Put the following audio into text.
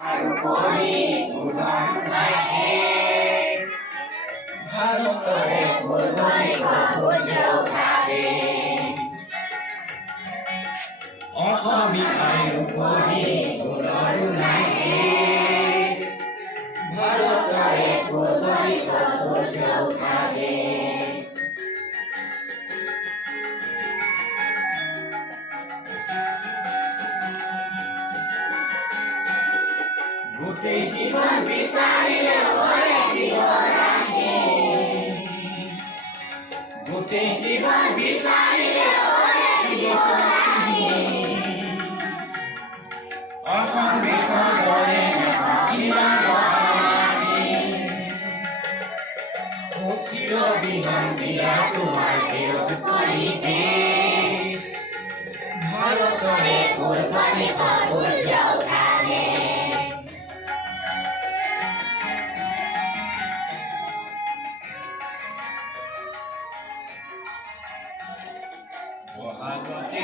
Rupahi, Bhupen Hazarika Song, Rupahi, গোটেই জীবন বিচাৰিলে হয় বিহৰাহি গোটেই জীবন বিচাৰিলে হয় বিহৰাহি অসম দেশৰ দৰে ইমান বহাহি চিৰ বিনন্দীয়া তোমাৰ দেশ পৰিৱেশ ভাৰতৰে কোৰবানী